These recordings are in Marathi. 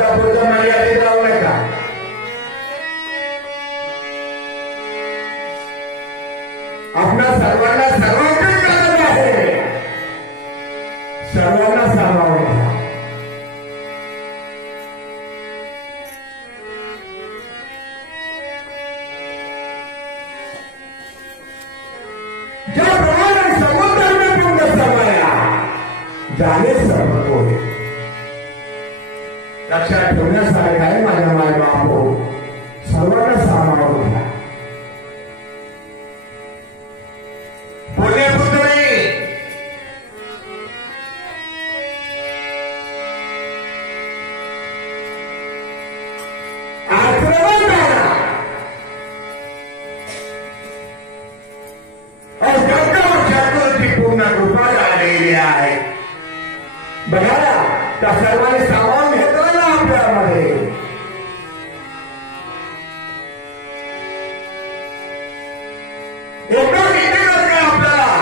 आता पुढचं मर्यादित राहू नका. आपल्या सर्वांना सर्वोपरी गरज आहे. सर्वांना सामावून घ्या. ज्याप्रमाणे समुद्राने पूर्ण समाया जाणे सर्व होय. लक्षात ठेवण्यासारखं आहे माझ्या माय बापो. सर्वांना सामावून घ्या. बोले पुतळे आक्रमण करा. पूर्ण कृपा झालेली आहे. बघा त्या सर्वांनी सामावून घेतलं ना आपल्यामध्ये. एका रीतीने आपल्याला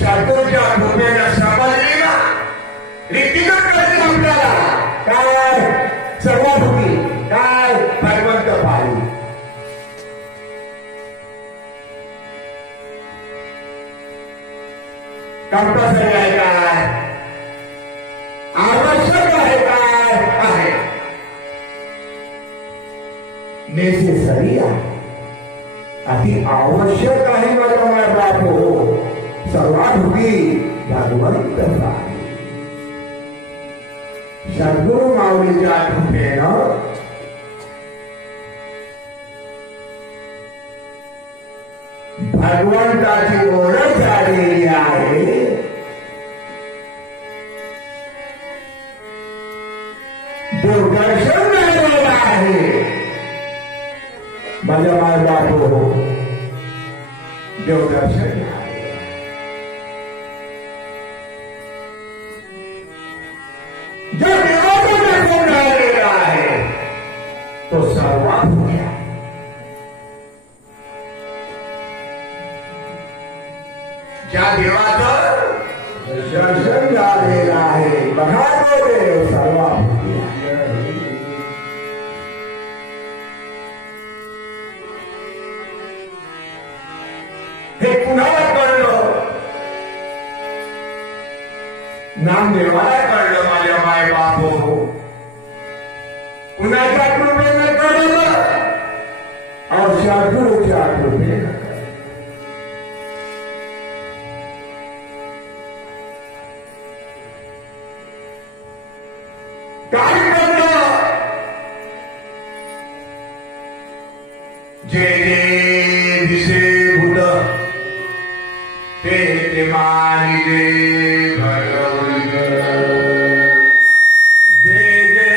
शास्त्रोच्या कृपेनं समजली ना. रीतीनं कळली आपल्याला काय सर्वाभूती काय भगवंत पाहिजे. कंपल्सरी आहे काय आवश्यक आहे काय आहे नेसेसरी आहे. अति आवश्यक आहे माझ्या माय बापो. सर्वाभूती भगवंत आहे. सद्गुरु माऊलीच्या कृपेनं भगवंताची ओळख झालेली आहे. देवदर्शन झालेलं आहे. माझ्या माय बापो देवदर्शन जो देवाचं दर्शन झालेला आहे तो सर्वात आहे. ज्या देवाचं दर्शन झालेलं आहे बघा तो देव सर्वात. हे कुणाला कळलं. नामदेवाला कळलं माझ्या माय बापो. कुणाच्या कृपेनं कळलं और सद्गुरूच्या कृपेनं. काय कळलं. जे जे दिसे भूत ते मानिले भगवंत. जे जे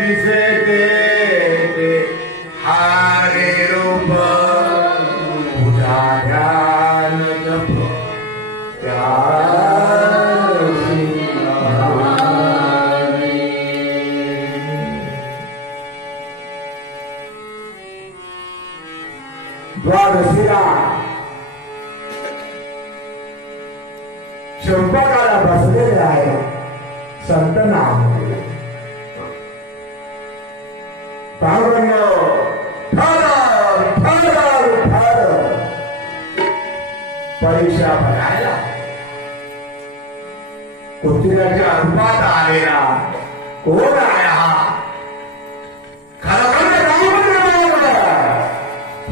दिसे ते हारे रूप पूजा ध्यान जप त्या द्वादशीला स्वयंपाकाला बसलेले आहे संत नाम. पावनं फार परीक्षा भरायला कुत्र्याच्या रूपात आलेला कोण आहे हा.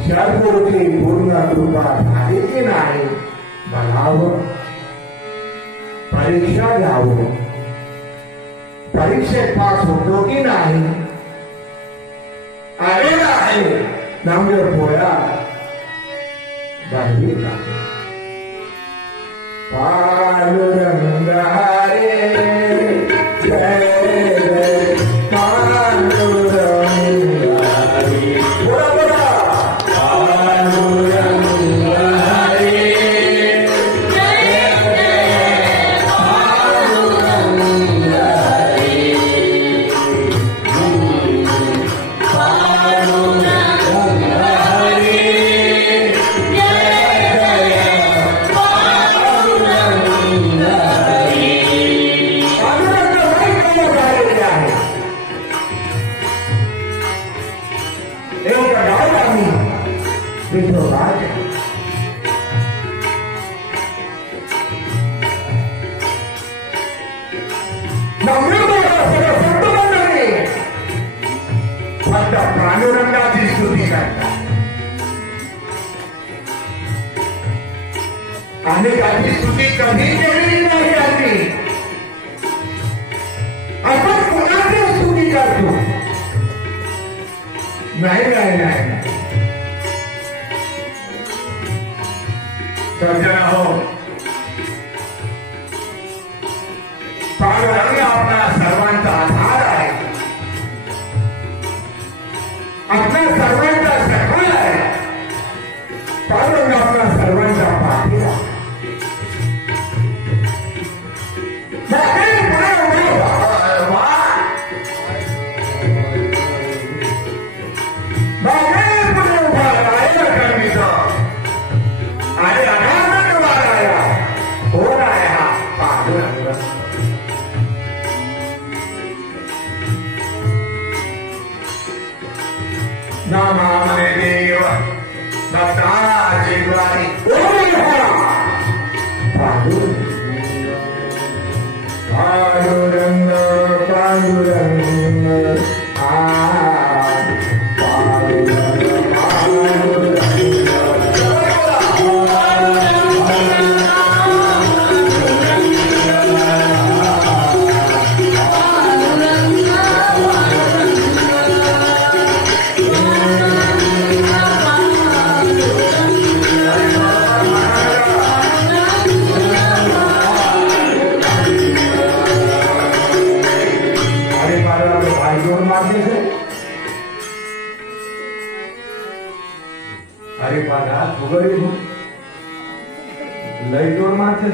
सद्गुरूची पूर्ण कृपा झाली की नाही बघावं. परीक्षा द्यावं. परीक्षेत पास होतो की नाही. आलेला आहे नामदेव पोळ्या दहावीत आहे. पांडुरंग हरे जय जय पांडुरंग हरे. बोला बोला Hare फक्त पांडुरंगाची स्तुती करतात आणि त्याची स्तुती कधी केलेली नाही आम्ही. आपण कोणाची स्तुती करतो? नाही नाही नाही सज्जन हो, पांडुरंग आपला सर्वांचा आधार आहे, आपल्या सर्वांचा सखा आहे. पांडुरंग आपला सर्वांचा पाठीला आहे. नामामने देव दत्ताची द्वारी पांडुरंग पांडुरंग अरे पाला फुगडी लई जोर मारते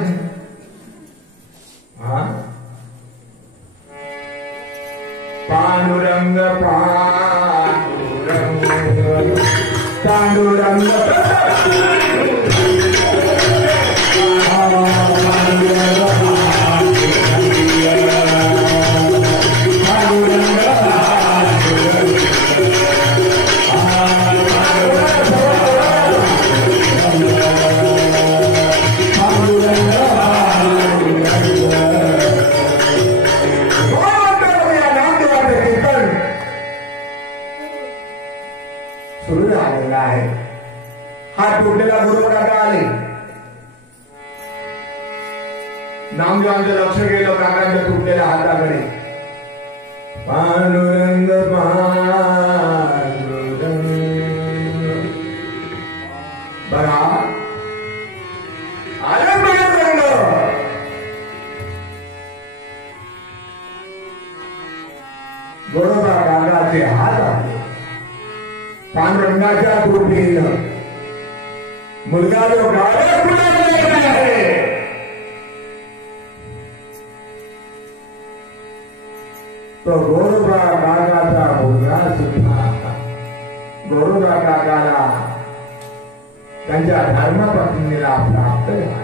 पांडुरंग पांडुरंग पांडुरंग सुरू झालेला आहे. हात तुटलेला गुरुकडे आले. नामदेवांचं लक्ष गेलं काकांच्या तुटलेल्या हाताकडे. पांडुरंग पांडुरंग बरा आले पांडुरंग. गोरोबा काकाचे हात आले. पांडुरंगाच्या कृपेनं मुलगा जो गावात कुणाला आहे तो गोरोबा काकाचा मुलगा सुद्धा गोरोबा काकाला त्यांच्या धर्मपत्नीला प्राप्त झाला.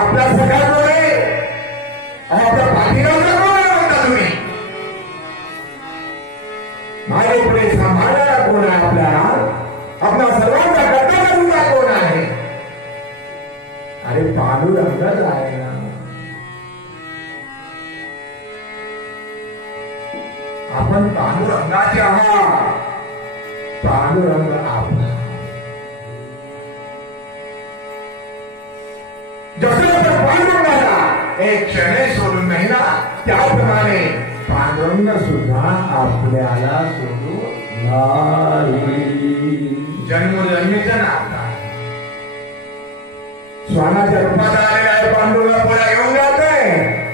आपला सगळा डोळे आपल्या पाठीला माझे पुढे सांभाळणारा कोण आहे? आपल्याला आपला सर्वांचा कर्ता करूया कोण आहे? अरे पांडुरंगच आहे ना. आपण पांडुरंगाचे आहात. पांडुरंग आपला जसं पांडुरंगाला एक क्षण सोडून नाही ना, त्याप्रमाणे पांडुरंग सुद्धा आपल्याला सोडून नाही. जन्मोजन्मीचं नाता स्वानाच्या रूपात आलेला आहे. पांडुरंग पुढे घेऊन जातोय.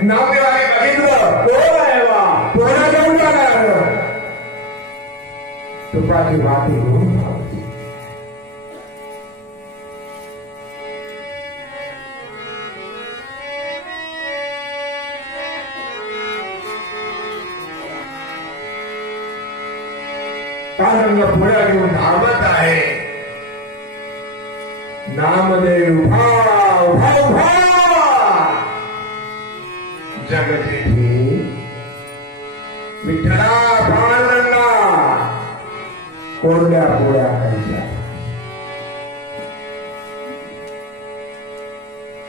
नामदेवाने बघितलं कोण आहे वा कोणा घेऊन जाणार तुपाची वाटी घेऊन खावती. पांडुरंग पुढे घेऊन धावत आहे. नामदेव भाव भाव भाव जगजेठी विठ्ठला पांडुरंगा कोरड्या पोळ्या खायच्या.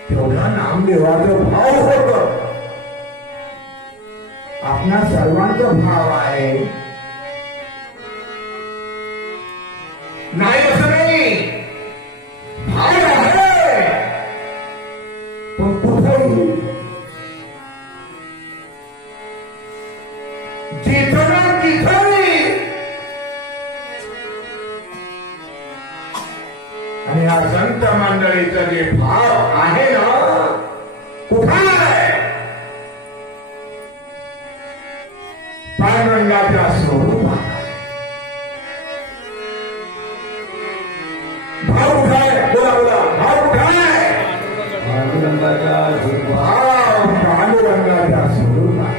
तेवढा नामदेवाचा भाव होत. आपणा सर्वांचा भाव आहे, नाही असं नाही, भाव आहे, पण कुठेही जिथं ना तिथंही. आणि हा संत मंडळीचा जे भाव आहे ना, कुठं आहे? पांडुरंगाच्या स्वरूपात. भाव उठाय, बोला बोला, भाव उठाय. पांडुरंगाच्या स्वरूपात.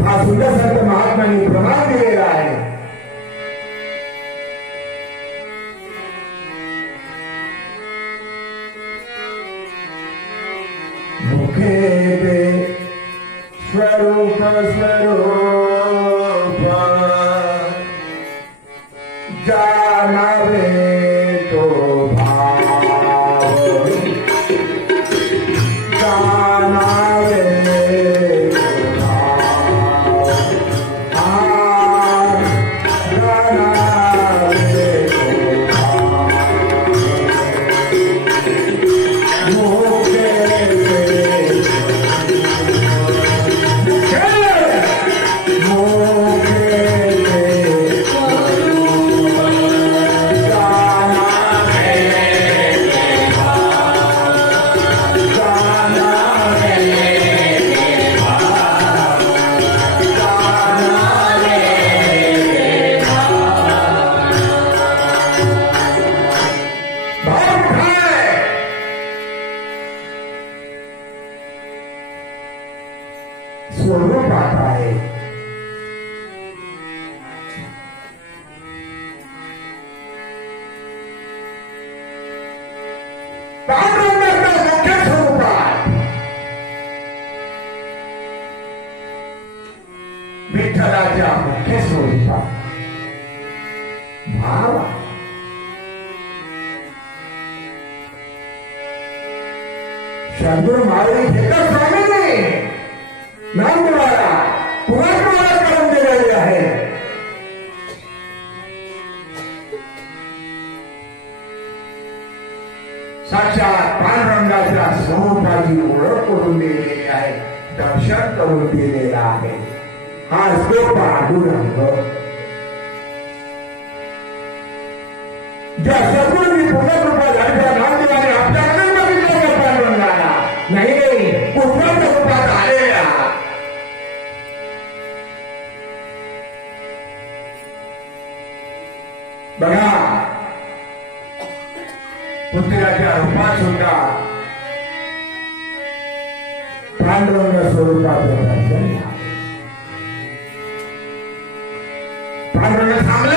हा सुंदर संत महात्म्यांनी प्रमाण दिलेला आहे. मुखे ते स्वरूप स्वरूप जानावे तो भाव, जानावे तो भाव, जानावे तो भाव. मुखे स्वरूपात आहे. पांडुरंगाच्या मुख्य स्वरूपात, विठ्ठलाच्या मुख्य स्वरूपात भाव. शंभर मावळी घेतात स्वामीने नामदेवाला कुणाला करून दिलेली आहे. साक्षात पांडुरंगाच्या स्वरूपाची ओळख करून दिलेली आहे, दर्शन करून दिलेला आहे. हा असतो पांडुरंग. ज्या सगळी पुनर्कृपा झाल्या नामदेवाने आपल्या आनंद बघितला पांडुरंगाला, नाही नाही पुनर्कृपा रूपात आलेल्या. बघा, पुत्राच्या रूपात सुद्धा पांडुरंग स्वरूपाचं दर्शन. पांडुरंग थांबले,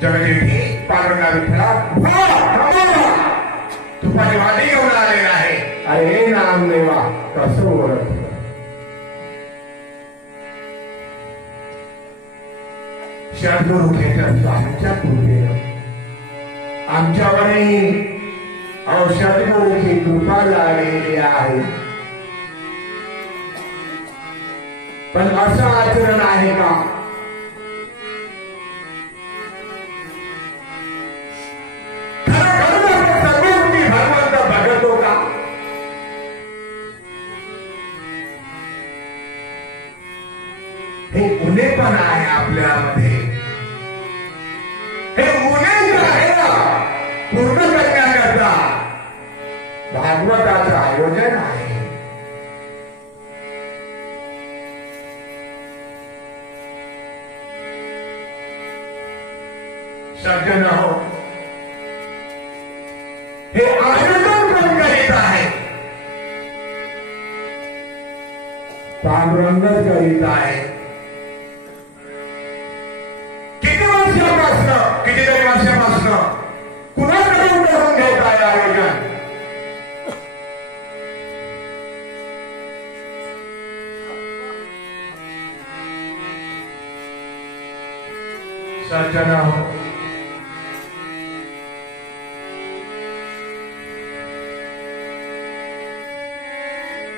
जगदेवी पांडुरंगा विठ्ठला तुपाची वाटी घेऊन आलेला आहे. अरे नामदेवा, कसं ओळख. शरणगुरु घेतात आमच्या कृपेनं, आमच्यावरही औषधगुरूची कृपा लागलेली आहे. पण असं आचरण आहे का? हे गुन्हे पण आहे आपल्यामध्ये. हे गुन्हे जे आहे ना, पूर्ण करण्याकरता भागवताचं आयोजन आहे. सज्जन हो, हे आयोजन कोण करीत आहे? पांडुरंगच करीत आहे. कितीतरी वर्षापासून कुणाकडून करून घेत आहे आयोजन? सज्जन हो,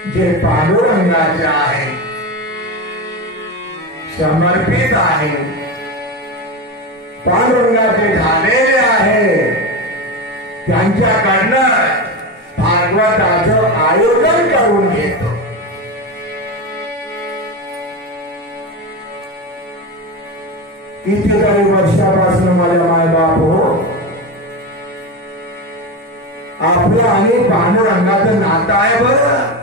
जे पांडुरंगाचे आहे, समर्पित आहे, पांडुरंगाचे झालेले आहे, त्यांच्याकडनं भागवताचं आयोजन करून घेतो. कितीतरी वर्षापासून माझ्या मायबाप हो, आपलं आणि पांडुरंगाचं नातं आहे बरं.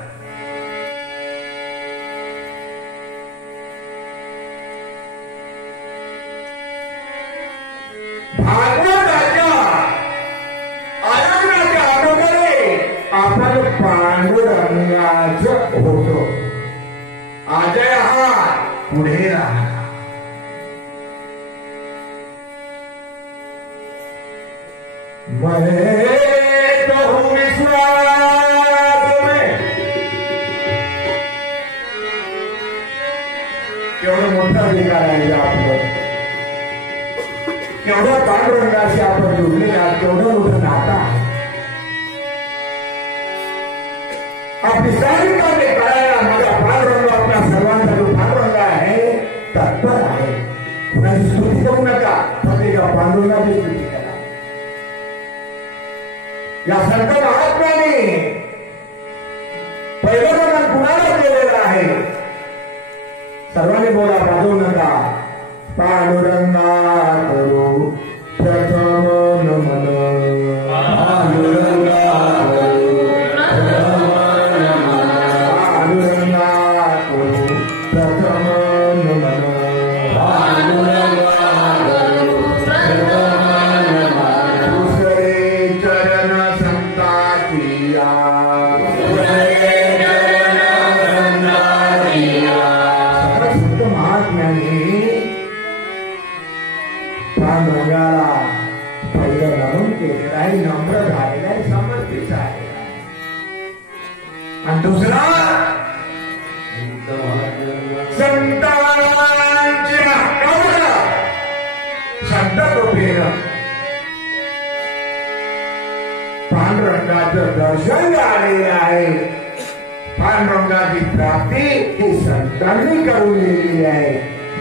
भागवताच्या आयोजनाच्या अगोदर आपण पांडुरंगाचं होतो. आजय हा पुढे राहा. मैं तो हूँ विश्वास में. केवढं मोठा अधिकार आहे आपलं, केवढ्या पांडुरंगाशी आपण जोडले आहात, केवढं मोठं नातं आहे. आपली सारी कामे करायला माझा पांडुरंग आपल्या सर्वांसाठी पांडुरंग आहे, तत्पर आहे. कुणाची स्तुती करू नका, फक्त एका पांडुरंगाची स्तुती करा. या संत महात्म्याने पहिलं वंदन कुणाला केलेलं आहे? सर्वांनी बोला, बाजू नका. पांडुरंगा करू प्रथम नमन, पांडुरंगा करू प्रथम नमन, पांडुरंगा करू प्रथम नमन, पांडुरंगा करू प्रथम नमन. दुसरे चरण संताचिया, संत महात्म्याने पांडुरंगाला पहिलं नमन केलेलं आहे, नम्र झालेलं आहे, समर्पित झालेलं आहे. आणि दुसरा संतांची हक्कावर संत कृपेनं पांडुरंगाचं दर्शन झालेलं आहे. पांडुरंगाची प्राप्ती ही संतांनी करून दिलेली आहे,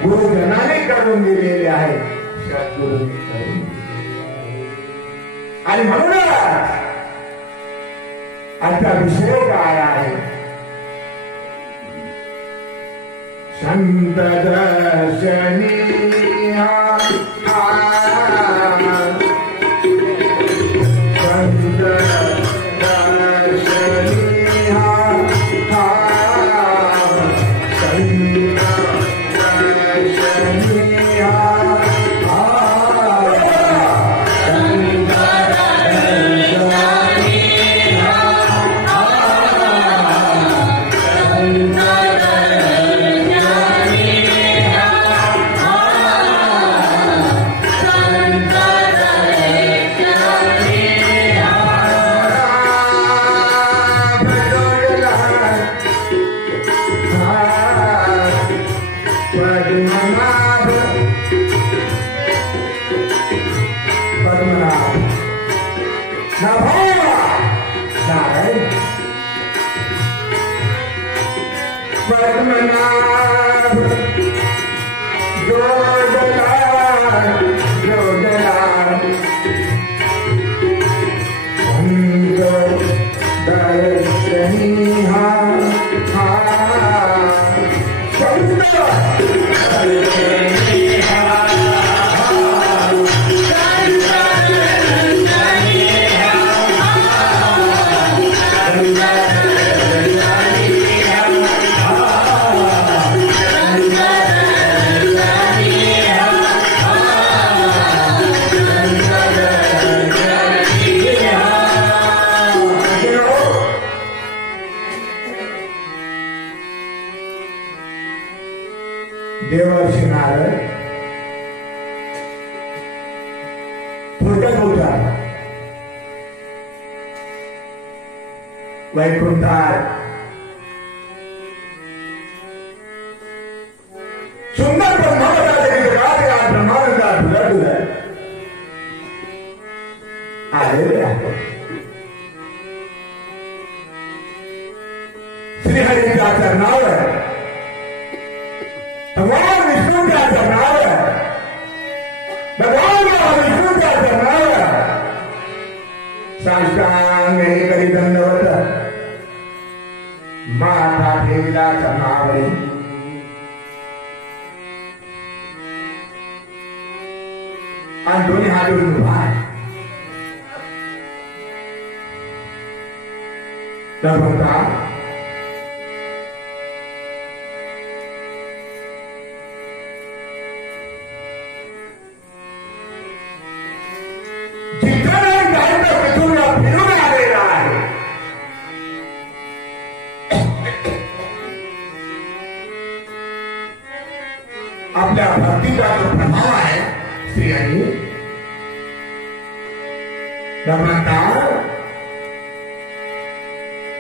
गुरुजनाने करून दिलेली आहे, सद्गुरूंनी करून दिलेली आहे. आणि म्हणूनच आता विषय काय आहे? संत दर्शनी देवर्षी नारद थोडक्यात बोलतात, वैकुंठात सुंदर ब्रह्मानंदात आलेले आहे. साष्टांग हे करी दंडवत माथा ठेविला चरणावरी आणि दोन्ही हात जोडून उभा आहे. तर म्हणता आपल्या भक्तीचा जो प्रभाव आहे स्त्रियांनी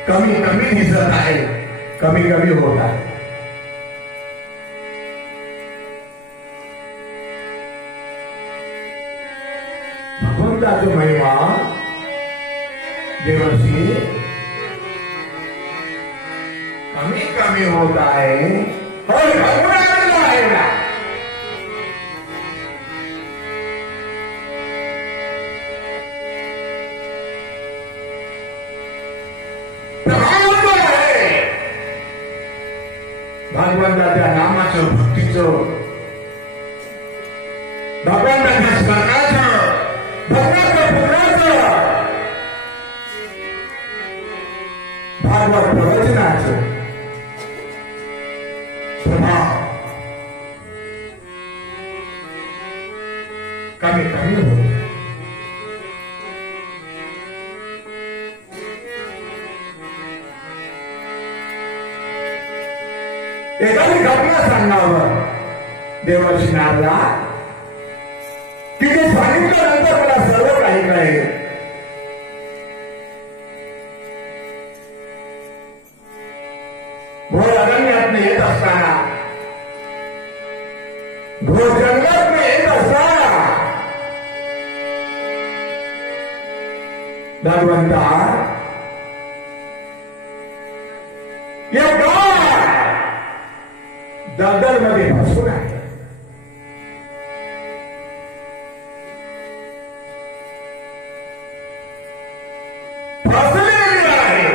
कमी कमी दिसत आहे, कमी कमी होत आहे. भगवंताची महिमा देवर्षी कमी कमी होत आहे. भगवंताच्या नामाचं भक्तीचं भगवंताच्या स्मरणाचं भगवंताच्या पुण्याचं भागवत प्रवचनाचं प्रभाव कमी कमी होत. एखादी घटना सांगावं देवर्षी नारदा की ते सांगितल्यानंतर मला सर्व काही कळेल. घोर अरण्यात येत असताना घोर जंगलात येत असताना भगवंता या दलदल मध्ये फसून आहे. फसलेली आहे.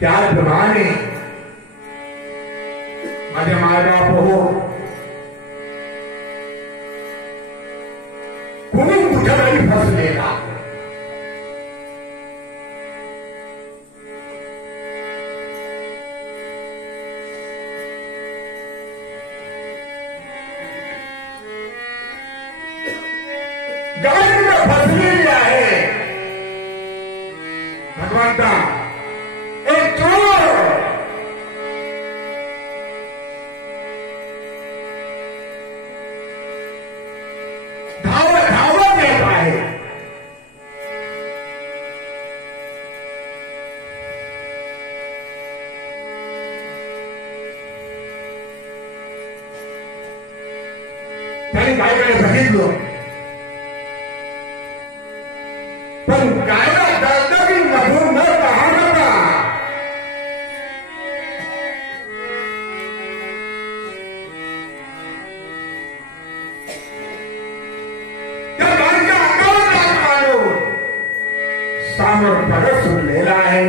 त्याप्रमाणे माझे मायबाप हो कुणी कुठेतरी फसलेला. गाडी फसलेली आहे. भगवंता एक चोर धावत धावत येत आहे. त्याने गायकडे बघितलं पण गायला दगदगी मधून न राहता त्या गायच्या अंगावर हात मारून सामोर परत सुटलेला आहे.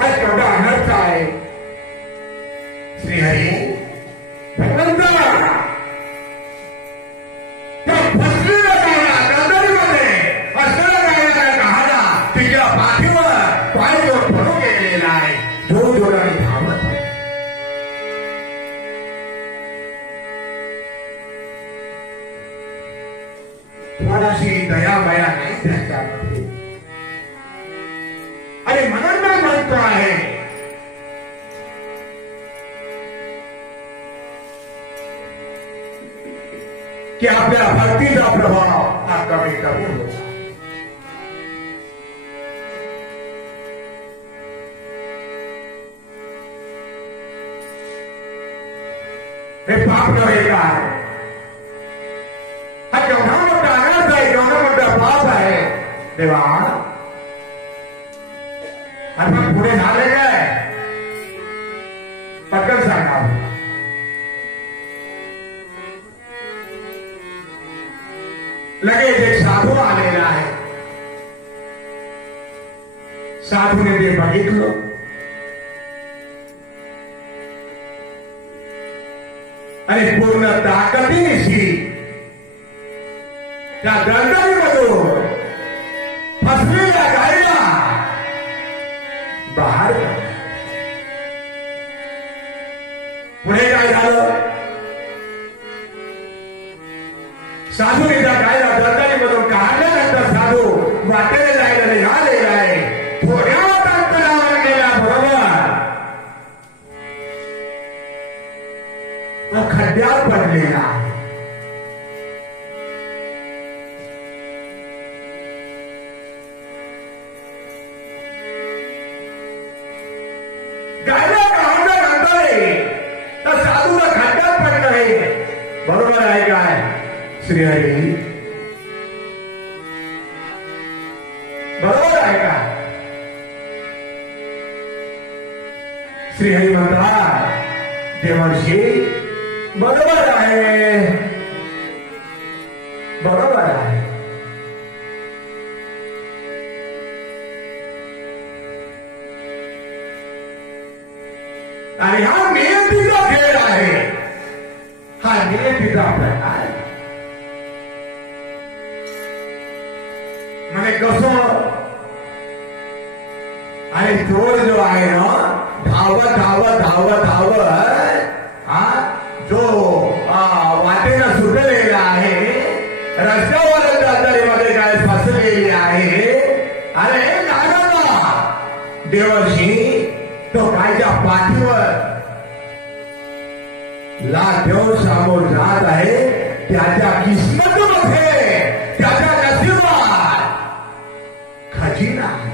हा केवढा अनर्थ आहे. श्रीहरी भगवंता थोडाशी दया माया नाही त्याच्यामध्ये. अरे म्हणून मी म्हणतो आहे की आपल्या भक्तीचा प्रभाव हा कमी कमी होता. हे पाप नव्हे काय. हा केवढा मोठा अनर्थ आहे, केवढा मोठा पाप आहे देवा. आणि मग पुढे झाले काय पटकन सांगा. साधू आलेला आहे. साधूने ते बघितलं. आणि पूर्ण ताकदीशी त्या दंडीमधून फसलेल्या गायीला बाहेर काढलं. पुढे काय झालं? साधूने त्या गायीला दंडीमधून काढल्यानंतर साधू वाटेने जायला निघालेला आहे. थोड्या अंतरावर गेल्याबरोबर तो खड्ड्यात पडलेला आहे. गायला काढण्यानंतर तर साधूला खड्ड्यात पडलं आहे. बरोबर आहे काय श्रीहरी? बरोबर आहे का? श्रीहरी म्हणतात देवर्षी बरोबर आहे, बरोबर आहे. आणि हा नियतीचा खेळ आहे, हा नियतीचा प्रकार. म्हणजे कसं? आणि चोर जो आहे ना धावत धावत धावत धावत जो वाटेला सुटलेला आहे, रस्त्यावर दंडीमध्ये काय फसलेली आहे. अरे नाना देवर्षी तो कायच्या पाठीवर लाथ देऊन सामोर जात आहे. त्याच्या किस्मतीमध्ये त्याच्या नशिबात खजिना आहे.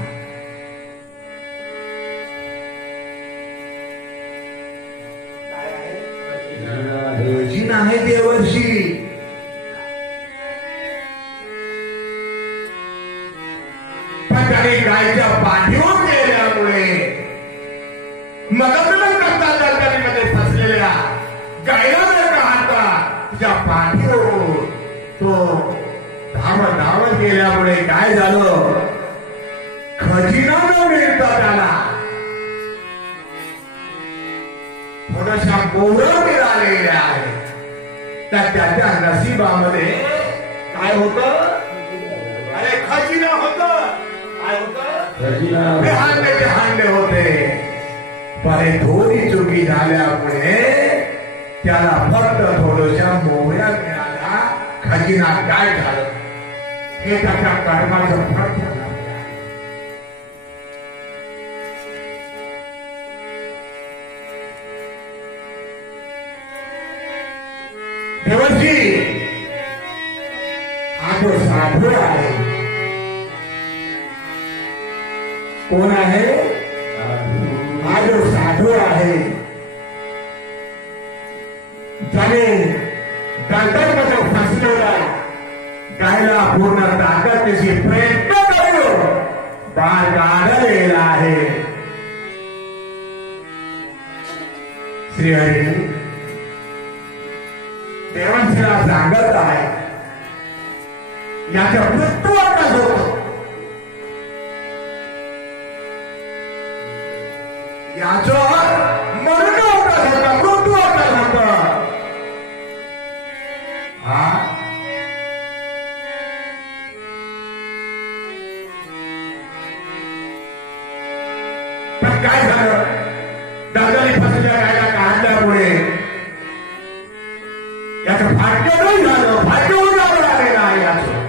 खजिना आहे देवर्षी. पण त्याने गायच्या पाठीवर गेल्यामुळे मदत न करता दंडीमध्ये फसलेल्या गायला न काढता तुझ्या पाठीवर तो धावत धावत गेल्यामुळे काय झालं? खजिना न मिळता त्याला थोड्याशा मोहर मिळालेल्या आहे. त्याच्या नशिबामध्ये काय होतं? अरे खजिना होतं. काय होतं? हांडे हांडे होते. पण थोडी चुकी झाल्यामुळे त्याला फक्त थोड्याशा मोहऱ्या मिळाल्या. खजिना काय झालं हे त्याच्या कर्माचं फळ झालं. देवर्षी हा जो साधू आहे कोण आहे? हा जो साधू आहे ज्याने दंडीमध्ये फसलेला गायला पूर्ण ताकदीशी प्रयत्न करून बाहेर काढलेला आहे. श्रीहरी देवांशीला सांगत आहे याच्या मृत्यूवरच होत. याचं मरण होतं, मृत्यू होत. पण काय झालं? दंडीत फसलेल्या गायला काढल्यामुळे याचं भाग्य नाही झालं. भाग्य उजाडून आलेलं आहे याचं.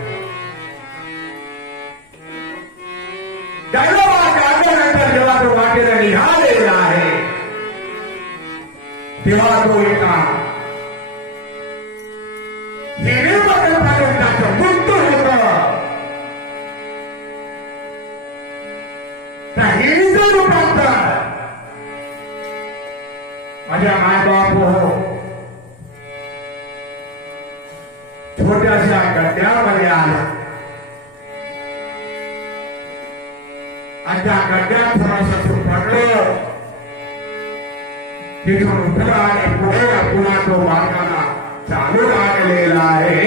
त्याला काढल्यानंतर जेव्हा तो वाटेला निघालेला आहे तेव्हा तो एका हिरेमध्ये पाडून त्याचं मृत्यू होतं. त्या हिरीचं रूपांतर माझ्या मायबाप हो छोट्याशा गड्ड्यामध्ये आलं. आणि त्या गड्ड्यात थोडंसं पडलं. तिथून उठला आणि पुढे पुन्हा तो मार्गाला चालू लागलेला आहे.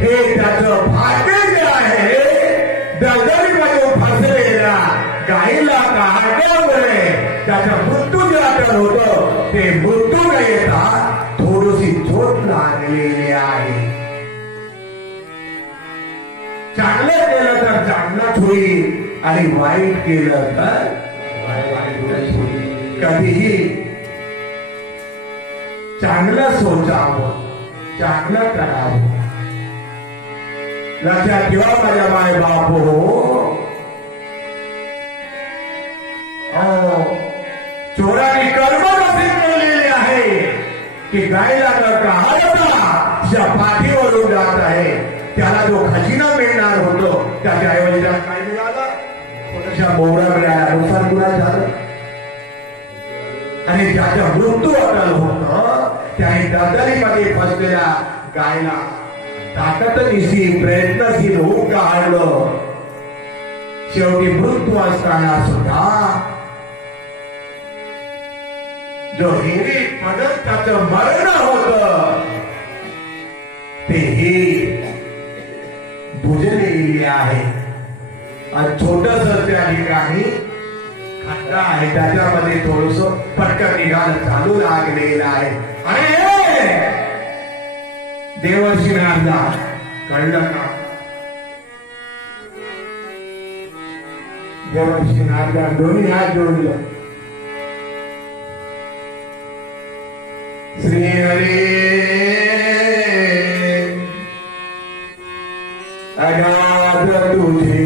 हे त्याचं भाग्य दलदलीमध्ये फसलेल्या गाईला काढल्यामुळे त्याचा मृत्यू जे आठवण होतं ते मृत्यू न येता थोडीशी झोप लागलेली आहे. चांगलं केलं तर चांगलंच होईल आणि वाईट केलं तर वाईटच होईल. कधीही चांगलं सोचावं, चांगलं करावं. लक्षात ठेवा माझ्या माय बापू, चोराने कर्म असे केलेले आहे की गायला न कहावता पाठीवरून जात आहे. त्याला जो खजिना मिळणार होतो त्याच्या ऐवजी त्याला काय मिळालं? थोड्याशा मोहरा मिळाला, नुकसान तुला झालं. आणि ज्याचा मृत्यू अटल होत त्याने दलदलीमध्ये फसलेल्या गायला ताकदनिशी प्रयत्नशील होऊन काढलं. शेवटी मृत्यू असताना सुद्धा जो हिरी पडत त्याचं मरण होत तेही बुजलेली आहे. आणि छोटस त्या ठिकाणी खड्डा आहे, त्याच्यामध्ये थोडस पटकन निघालं चालू लागलेलं आहे. आणि देवर्षी नारदा कळलं का? देवर्षी नारदा दोन्ही हात जोडलं. श्री हरी अगाध तुझे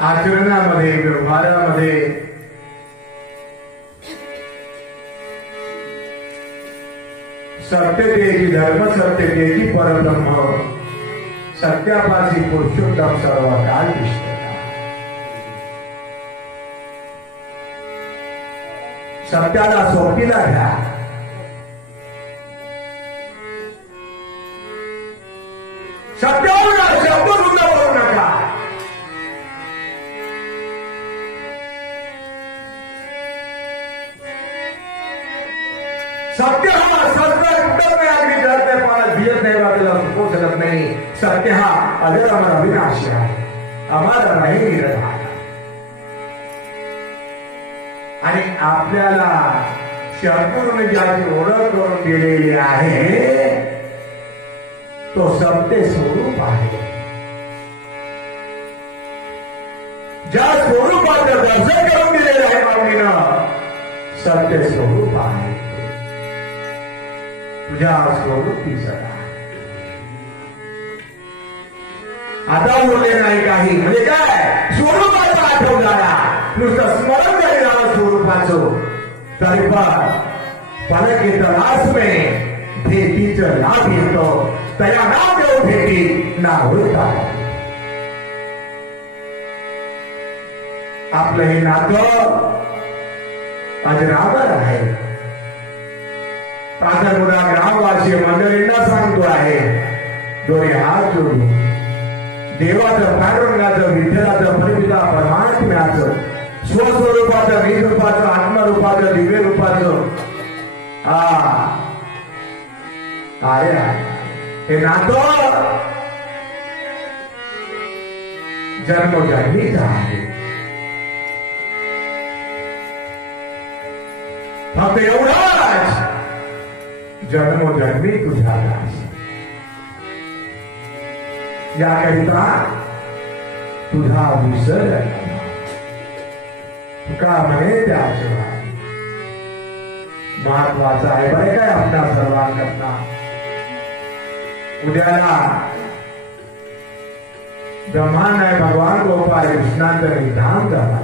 आचरणामध्ये, व्यवहारामध्ये सत्यतेची, धर्मसत्यतेची, परब्रह्म सत्यापाशी पुरुषोत्तम सर्व काळ दिसते. सत्याला सोबतीला घ्या. सत्यावर शब्द रुंद करू नका. सत्य हा सत्य कुठं नाही, अगदी करते मला भियत नाही, वाटेला सुकू शकत नाही. सत्य हा अजर अमर अविनाशी आहे, अमर राहील निराधार. आणि आपल्याला शरपूर्ण ज्याची ओळख करून दिलेली आहे तो सत्य स्वरूप आहे. ज्या स्वरूपाचं दर्शन करून दिलेलं आहे माऊलीनं सत्य स्वरूप आहे. तुझ्या स्वरूपी सदा. आता बोलले नाही काही, म्हणजे काय स्वरूपाचं आठवणारा, नुसतं स्मरण करेल स्वरूपाचं. तरी पण पलकित रास में भेटीच लाभ येतो, तया ना देऊ भेटी ना होता. आपलं हे नातं अजरामर आहे. पाचरमुळा ग्रामवासी मंडळींना सांगतो आहे, दोन्ही हात जोडून देवाचं, पांडुरंगाचं, विठ्ठलाचं, परमिता परमात्म्याचं, स्वस्वरूपाचं, निजरूपाचं, आत्मरूपाचं, दिव्य रूपाचं आहे. हे नातं जन्मोजन्मीच आहे. फक्त एवढाच जन्मोजन्मी तुझा दास. याकरिता तुझा विसर का म्हणे त्याशिवाय महत्वाचा आहे बरे काय आपल्या सर्वांकरता. उद्याला ब्रह्मांड आहे, भगवान गोपाल कृष्णांचं निधान झाला.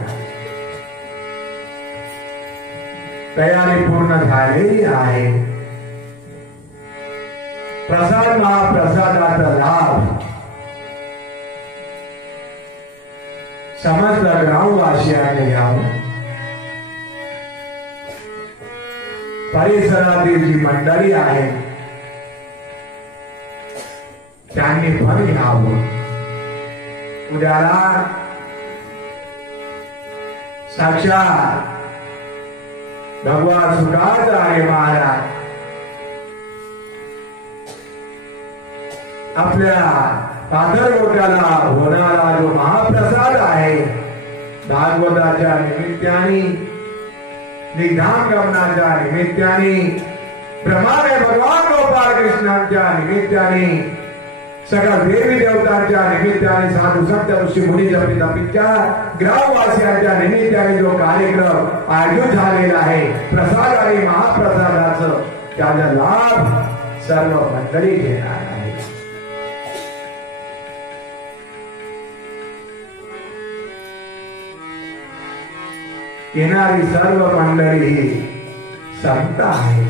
तयारी पूर्ण झालेली आहे. प्रसाद महाप्रसादाचा लाभ समस्त ग्रामवासियांनी घ्यावं. परिसरातील जी मंडळी आहे त्यांनी पण घ्यावं. उद्याला साक्षात भगवान सुखाचार्य महाराज आपल्या पाथरगोट्याला होणारा जो महाप्रसाद आहे, भागवताच्या निमित्ताने, निधान गमनाच्या निमित्ताने, प्रमाणे भगवान गोपाल कृष्णांच्या निमित्ताने, सगळ्या देवी देवतांच्या निमित्ताने, साधू संत ऋषी मुनी जपिता ग्रामवासियांच्या निमित्ताने जो कार्यक्रम आयोजित झालेला आहे, प्रसाद आणि महाप्रसादाचं, त्याचा लाभ सर्व मंडळी घेणार आहे. येणारी सर्व मंडळी ही संत आहे.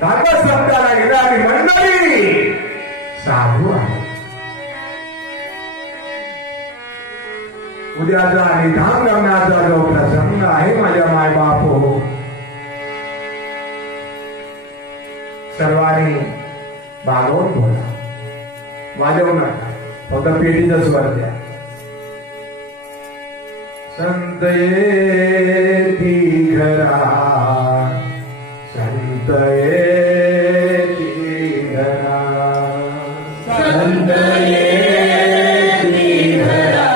भागवत सप्ताहाला येणारी मंडळी साधू आहे. उद्याचा निधान गमनाचा जो प्रसंग आहे माझ्या मायबाप हो, सर्वांनी भागवत बोला, वाजवू नका, फक्त पेटीचं स्वर द्या. संत येती घरा, संत येती घरा, संत येती घरा,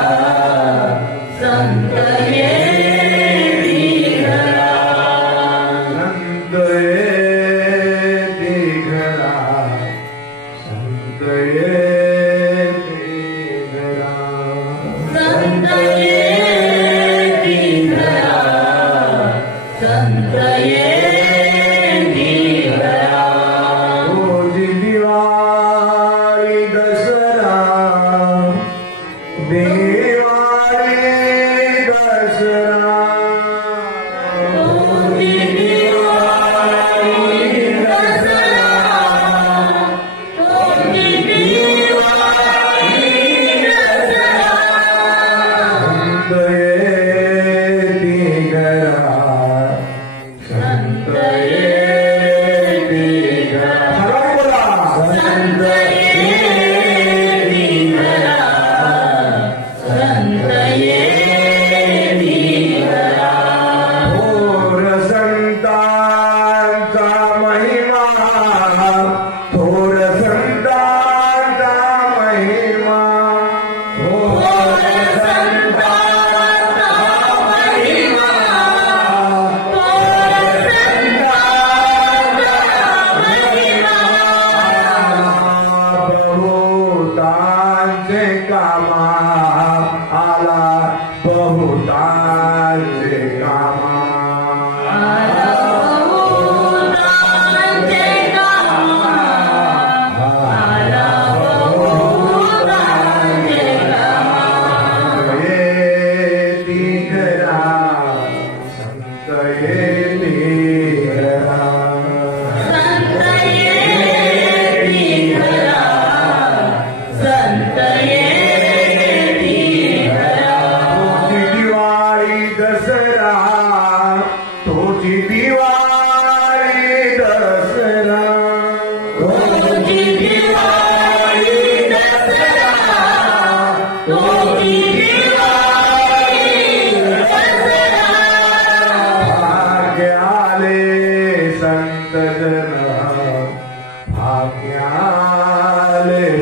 संत येती घरा, संत येती घरा, संत येती घरा, संत संत येती घरा. जन भाग्याले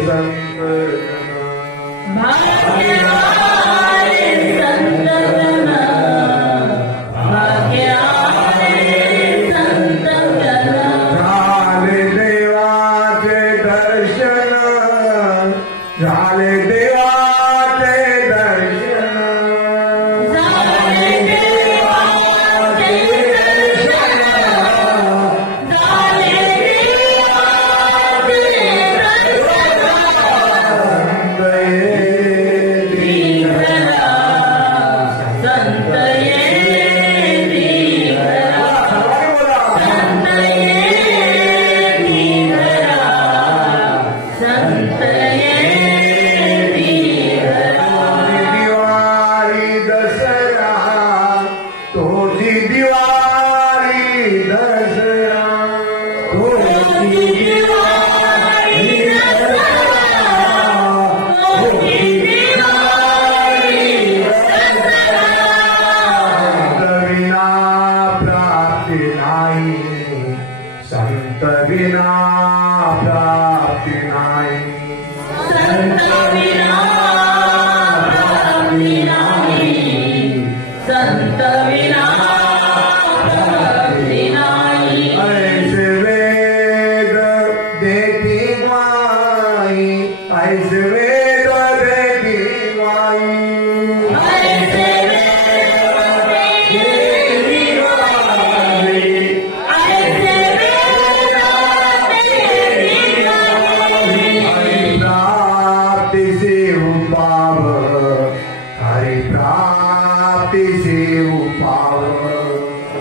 संत झाले देवाचे दर्शन झाले देवाचे दर्शन संत बिना प्राप्ति नाही संत बिना प्राप्ति नाही संत बिना प्राप्ति नाही ऐसे वेद देती माई ऐसे वेद देती माई हरि प्राप्ति से उपाव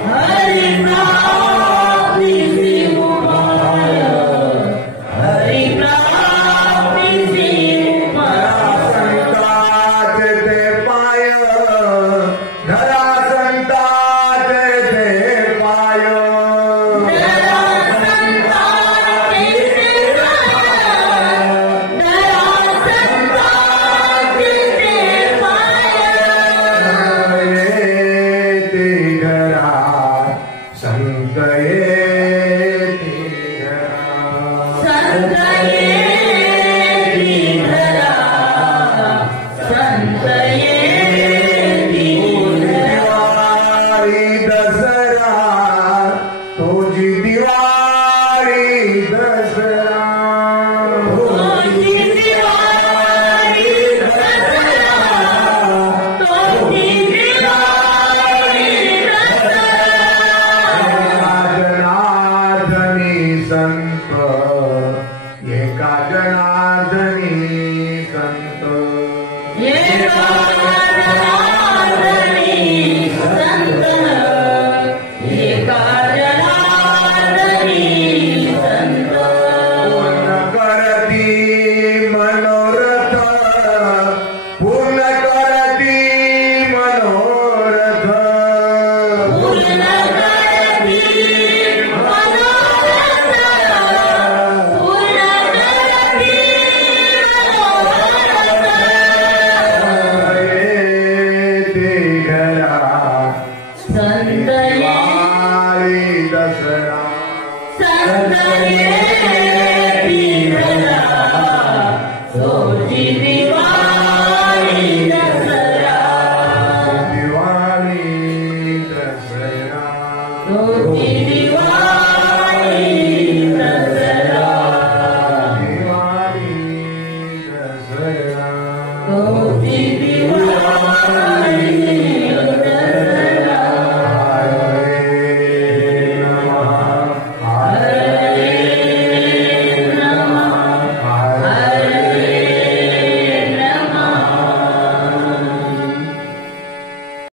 हरि प्राप्ति से उपाव हरि प्राप्ति से उपाव संताच ते पाय धरा संताच ते पाय संत दसरा तुझी दिवाळी दसरा संत एका जनार्दनी संत एका जनार्दनी संत एका जनार्दनी संत पूर्ण करती मनोरथ पूर्ण करती मनोरथ पूर्ण करती दसरा संत तुझी दिवाळी दसरा दिवाळी दसरा तुझी दिवाळी